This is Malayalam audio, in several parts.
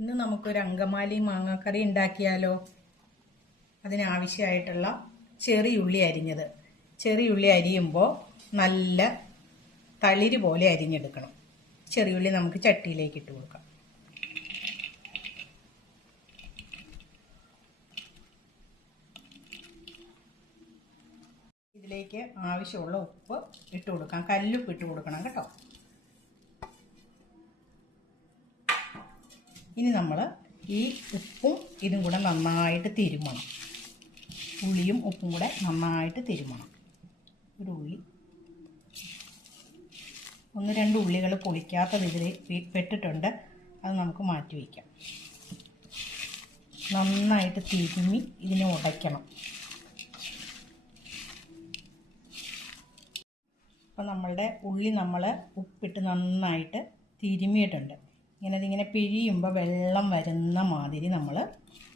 ഇന്ന് നമുക്കൊരു അങ്കമാലി മാങ്ങാക്കറി ഉണ്ടാക്കിയാലോ. അതിനാവശ്യമായിട്ടുള്ള ചെറിയുള്ളി അരിഞ്ഞത്. ചെറിയുള്ളി അരിയുമ്പോൾ നല്ല തളിര് പോലെ അരിഞ്ഞെടുക്കണം. ചെറിയുള്ളി നമുക്ക് ചട്ടിയിലേക്ക് ഇട്ട് കൊടുക്കാം. ഇതിലേക്ക് ആവശ്യമുള്ള ഉപ്പ് ഇട്ട് കൊടുക്കാം. കല്ലുപ്പ് ഇട്ട് കൊടുക്കണം കേട്ടോ. ഇനി നമ്മൾ ഈ ഉപ്പും ഇതും കൂടെ നന്നായിട്ട് തിരുമണം. ഉള്ളിയും ഉപ്പും കൂടെ നന്നായിട്ട് തിരുമണം. ഒരു ഉള്ളി, 1-2 ഉള്ളികൾ പൊളിക്കാത്തത് ഇതിൽ പെട്ടിട്ടുണ്ട്. അത് നമുക്ക് മാറ്റി വയ്ക്കാം. നന്നായിട്ട് തിരുമ്മി ഇതിനെ ഉടയ്ക്കണം. അപ്പോൾ നമ്മളുടെ ഉള്ളി നമ്മൾ ഉപ്പിട്ട് നന്നായിട്ട് തിരുമ്മിയിട്ടുണ്ട്. ഇതിങ്ങനെ പിഴിയുമ്പോൾ വെള്ളം വരുന്ന മാതിരി നമ്മൾ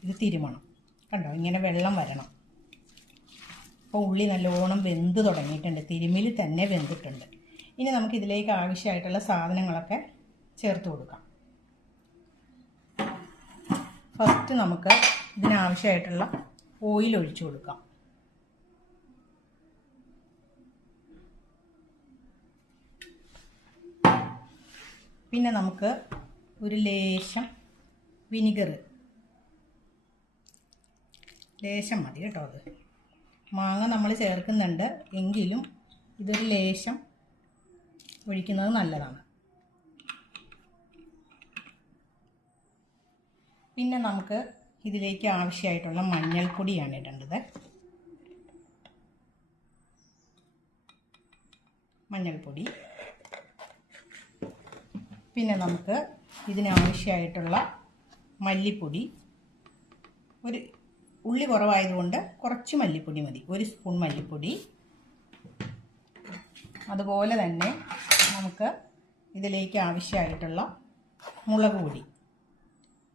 ഇത് തിരുമണം. കണ്ടോ, ഇങ്ങനെ വെള്ളം വരണം. അപ്പോൾ ഉള്ളി നല്ലോണം വെന്ത് തുടങ്ങിയിട്ടുണ്ട്. തിരുമ്മിൽ തന്നെ വെന്തിട്ടുണ്ട്. ഇനി നമുക്ക് ഇതിലേക്ക് ആവശ്യമായിട്ടുള്ള സാധനങ്ങളൊക്കെ ചേർത്ത് കൊടുക്കാം. ഫസ്റ്റ് നമുക്ക് ഇതിനാവശ്യമായിട്ടുള്ള ഓയിൽ ഒഴിച്ചു കൊടുക്കാം. പിന്നെ നമുക്ക് ഒരു ലേശം വിനിഗർ, ലേശം മതി കേട്ടോ. അത് മാങ്ങ നമ്മൾ ചേർക്കുന്നുണ്ട് എങ്കിലും ഇതൊരു ലേശം ഒഴിക്കുന്നത് നല്ലതാണ്. പിന്നെ നമുക്ക് ഇതിലേക്ക് ആവശ്യമായിട്ടുള്ള മഞ്ഞൾപ്പൊടിയാണ് ഇടേണ്ടത്. മഞ്ഞൾപ്പൊടി. പിന്നെ നമുക്ക് ഇതിനാവശ്യമായിട്ടുള്ള മല്ലിപ്പൊടി. ഒരു ഉള്ളി കുറവായതുകൊണ്ട് കുറച്ച് മല്ലിപ്പൊടി മതി. 1 സ്പൂൺ മല്ലിപ്പൊടി. അതുപോലെ തന്നെ നമുക്ക് ഇതിലേക്ക് ആവശ്യമായിട്ടുള്ള മുളക് പൊടി.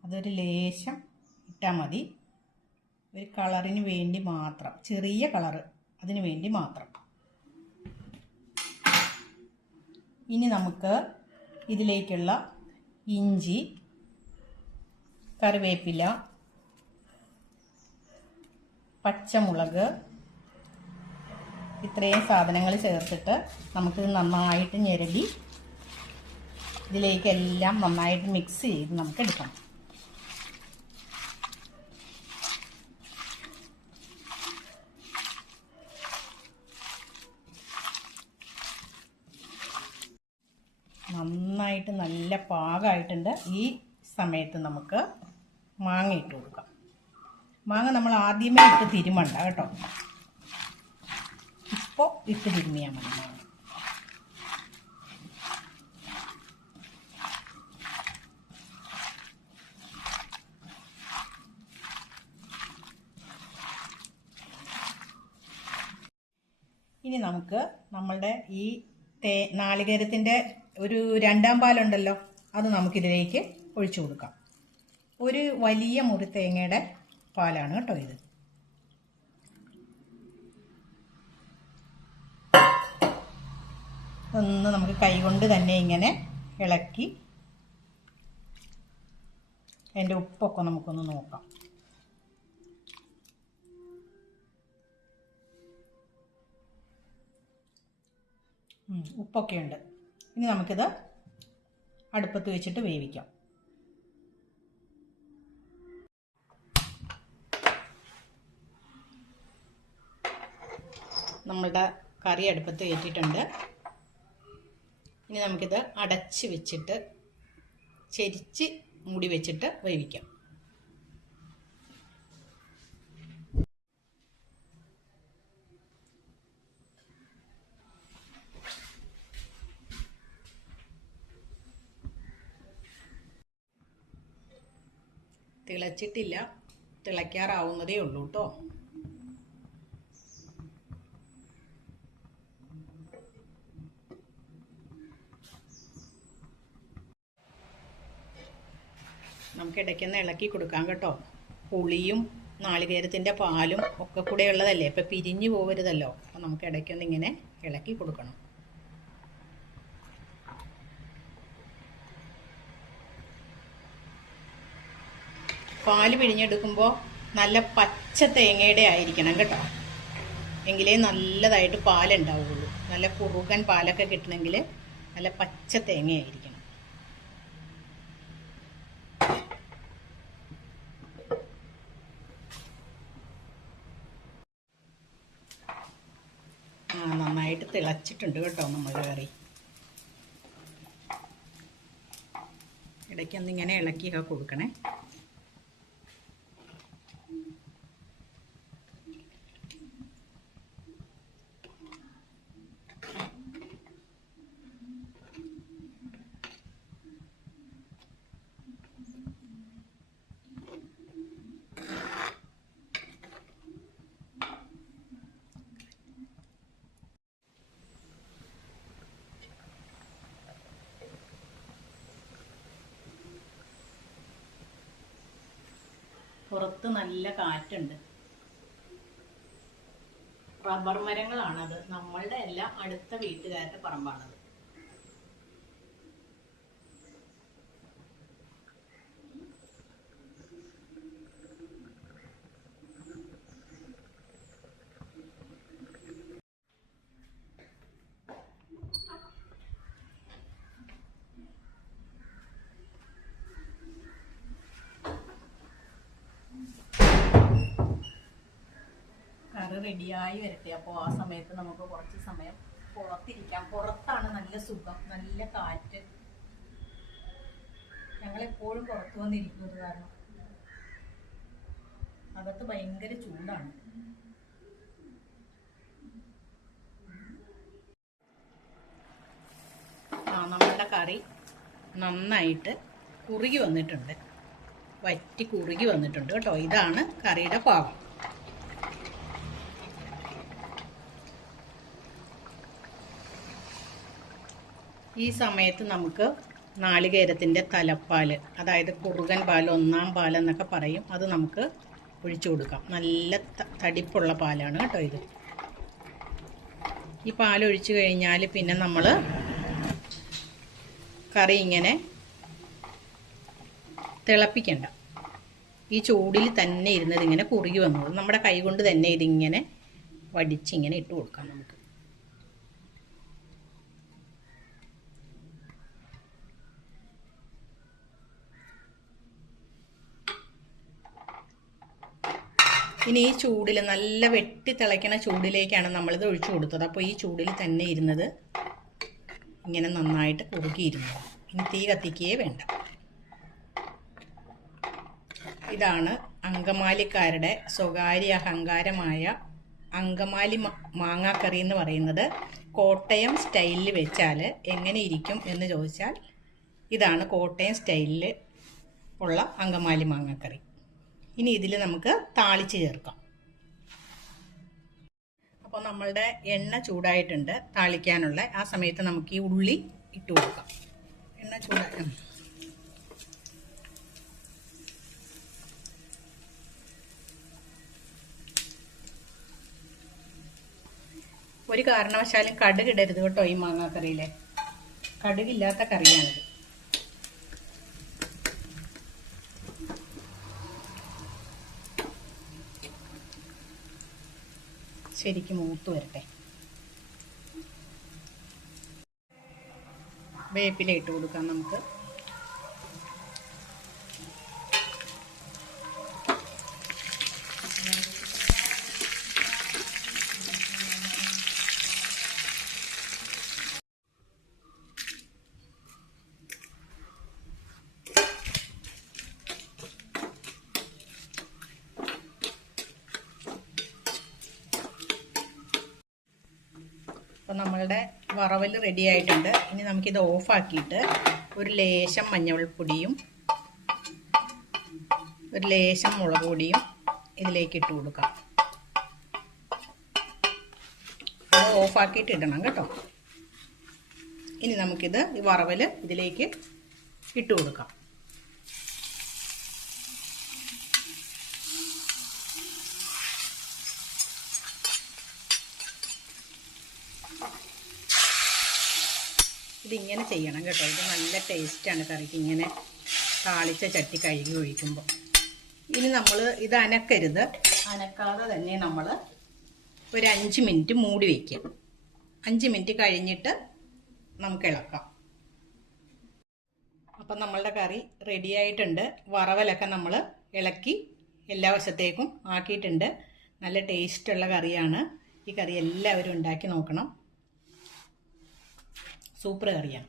അതൊരു ലേശം ഇട്ടാൽ മതി. ഒരു കളറിന് വേണ്ടി മാത്രം, ചെറിയ കളറ് അതിന് വേണ്ടി മാത്രം. ഇനി നമുക്ക് ഇതിലേക്കുള്ള ഇഞ്ചി, കറിവേപ്പില, പച്ചമുളക്, ഇത്രയും സാധനങ്ങൾ ചേർത്തിട്ട് നമുക്കിത് നന്നായിട്ട് ഞെരടി ഇതിലേക്കെല്ലാം നന്നായിട്ട് മിക്സ് ചെയ്ത് നമുക്ക് എടുക്കണം. നന്നായിട്ട് നല്ല പാകമായിട്ടുണ്ട്. ഈ സമയത്ത് നമുക്ക് മാങ്ങ ഇട്ട് കൊടുക്കാം. മാങ്ങ നമ്മൾ ആദ്യമേ ഇട്ട് തിരുമണ്ട കേട്ടോ. ഇപ്പോൾ ഇട്ട് തിരുമിയാൽ മതി മാങ്ങ. ഇനി നമുക്ക് നമ്മളുടെ ഈ നാളികേരത്തിൻ്റെ ഒരു 2-ാം പാലുണ്ടല്ലോ, അത് നമുക്കിതിലേക്ക് ഒഴിച്ചു കൊടുക്കാം. ഒരു വലിയ മുറി തേങ്ങയുടെ പാലാണ് കേട്ടോ ഇത്. ഒന്ന് നമുക്ക് കൈകൊണ്ട് തന്നെ ഇങ്ങനെ ഇളക്കി അതിൻ്റെ ഉപ്പൊക്കെ നമുക്കൊന്ന് നോക്കാം. ഉപ്പൊക്കെ ഉണ്ട്. ഇനി നമുക്കിത് അടുപ്പത്ത് വെച്ചിട്ട് വേവിക്കാം. നമ്മളുടെ കറി അടുപ്പത്ത് കയറ്റിയിട്ടുണ്ട്. ഇനി നമുക്കിത് അടച്ച് വെച്ചിട്ട് ചെരിച്ച് മൂടി വെച്ചിട്ട് വേവിക്കാം. തിളച്ചിട്ടില്ല, തിളയ്ക്കാറാവുന്നതേ ഉള്ളൂ കേട്ടോ. നമുക്ക് ഇടയ്ക്കൊന്ന് ഇളക്കി കൊടുക്കാം കേട്ടോ. പുളിയും നാളികേരത്തിൻ്റെ പാലും ഒക്കെ കൂടെ ഉള്ളതല്ലേ, ഇപ്പം പിരിഞ്ഞു പോകരുതല്ലോ. അപ്പം നമുക്ക് ഇടയ്ക്കൊന്ന് ഇങ്ങനെ ഇളക്കി കൊടുക്കണം. പാല് പിഴിഞ്ഞെടുക്കുമ്പോൾ നല്ല പച്ച തേങ്ങയുടെ ആയിരിക്കണം കേട്ടോ, എങ്കിലേ നല്ലതായിട്ട് പാലുണ്ടാവുള്ളൂ. നല്ല കുറുകൻ പാലൊക്കെ കിട്ടണമെങ്കിൽ നല്ല പച്ച തേങ്ങയായിരിക്കണം. നന്നായിട്ട് തിളച്ചിട്ടുണ്ട് കേട്ടോ നമ്മുടെ കറി. ഇടയ്ക്കൊന്നിങ്ങനെ ഇളക്കിയൊക്കെ കൊടുക്കണേ. പുറത്ത് നല്ല കാറ്റുണ്ട്. റബ്ബർ മരങ്ങളാണത്. നമ്മളുടെ അല്ല, അടുത്ത വീട്ടുകാരുടെ പറമ്പാണത്. കറി റെഡിയായി വരട്ടെ. അപ്പോൾ ആ സമയത്ത് നമുക്ക് കുറച്ച് സമയം പുറത്തിരിക്കാം. പുറത്താണ് നല്ല സുഖം, നല്ല കാറ്റ്. ഞങ്ങളെപ്പോഴും പുറത്ത് വന്നിരിക്കുന്നത് കാരണം അകത്ത് ഭയങ്കര ചൂടാണ്. നമ്മളുടെ കറി നന്നായിട്ട് കുറുകി വന്നിട്ടുണ്ട്, വറ്റി കുറുകി വന്നിട്ടുണ്ട് കേട്ടോ. ഇതാണ് കറിയുടെ പാകം. ഈ സമയത്ത് നമുക്ക് നാളികേരത്തിൻ്റെ തലപ്പാൽ, അതായത് കുറുകൻ പാൽ, ഒന്നാം പാൽ എന്നൊക്കെ പറയും, അത് നമുക്ക് ഒഴിച്ചു കൊടുക്കാം. നല്ല തടിപ്പുള്ള പാലാണ് കേട്ടോ ഇത്. ഈ പാൽ ഒഴിച്ചു കഴിഞ്ഞാൽ പിന്നെ നമ്മൾ കറി ഇങ്ങനെ തിളപ്പിക്കണ്ട. ഈ ചൂടിൽ തന്നെ ഇരുന്നത് ഇങ്ങനെ കുറുകി വന്നോളും. നമ്മുടെ കൈ കൊണ്ട് തന്നെ ഇതിങ്ങനെ വടിച്ചിങ്ങനെ ഇട്ട് കൊടുക്കാം നമുക്ക്. ഇനി ഈ ചൂടിൽ, നല്ല വെട്ടി തിളയ്ക്കണ ചൂടിലേക്കാണ് നമ്മളിത് ഒഴിച്ചു കൊടുത്തത്. അപ്പോൾ ഈ ചൂടിൽ തന്നെ ഇരുന്നത് ഇങ്ങനെ നന്നായിട്ട് കുറുകിയിരുന്നത്. ഇനി തീ കത്തിക്കുകയേ വേണ്ട. ഇതാണ് അങ്കമാലിക്കാരുടെ സ്വകാര്യ അഹങ്കാരമായ അങ്കമാലി മാങ്ങാക്കറി എന്ന് പറയുന്നത്. കോട്ടയം സ്റ്റൈലിൽ വെച്ചാൽ എങ്ങനെ ഇരിക്കും എന്ന് ചോദിച്ചാൽ ഇതാണ് കോട്ടയം സ്റ്റൈലിൽ ഉള്ള അങ്കമാലി മാങ്ങാക്കറി. ഇനി ഇതിൽ നമുക്ക് താളിച്ച് ചേർക്കാം. അപ്പോൾ നമ്മളുടെ എണ്ണ ചൂടായിട്ടുണ്ട് താളിക്കാനുള്ള. ആ സമയത്ത് നമുക്ക് ഈ ഉള്ളി ഇട്ട് കൊടുക്കാം. എണ്ണ ചൂടായി ഒരു കാരണവശാലും കടുകിടരുത് കേട്ടോ ഈ മാങ്ങാക്കറിയിൽ. കടുകില്ലാത്ത കറിയാണിത്. ശരിക്കും മൂത്ത് വരട്ടെ. വേപ്പില ഇട്ട് കൊടുക്കാം നമുക്ക്. അപ്പോൾ നമ്മളുടെ വറവൽ റെഡി ആയിട്ടുണ്ട്. ഇനി നമുക്കിത് ഓഫാക്കിയിട്ട് ഒരു ലേശം മഞ്ഞൾപ്പൊടിയും ഒരു ലേശം മുളക് പൊടിയും ഇതിലേക്ക് ഇട്ട് കൊടുക്കാം. അത് ഓഫാക്കിയിട്ട് ഇടണം കേട്ടോ. ഇനി നമുക്കിത് ഈ വറവൽ ഇതിലേക്ക് ഇട്ട് കൊടുക്കാം. ഇതിങ്ങനെ ചെയ്യണം കേട്ടോ. ഇത് നല്ല ടേസ്റ്റാണ് കറിക്ക് ഇങ്ങനെ താളിച്ച ചട്ടി കഴുകി ഒഴിക്കുമ്പോൾ. ഇനി നമ്മൾ ഇത് അനക്കരുത്. അനക്കാതെ തന്നെ നമ്മൾ ഒരു 5 മിനിറ്റ് മൂടി വയ്ക്കുക. 5 മിനിറ്റ് കഴിഞ്ഞിട്ട് നമുക്ക് ഇളക്കാം. അപ്പം നമ്മളുടെ കറി റെഡി ആയിട്ടുണ്ട്. വറവലൊക്കെ നമ്മൾ ഇളക്കി എല്ലാ വശത്തേക്കും ആക്കിയിട്ടുണ്ട്. നല്ല ടേസ്റ്റുള്ള കറിയാണ്. ഈ കറി എല്ലാവരും ഉണ്ടാക്കി നോക്കണം. സൂപ്പർ കറിയാണ്.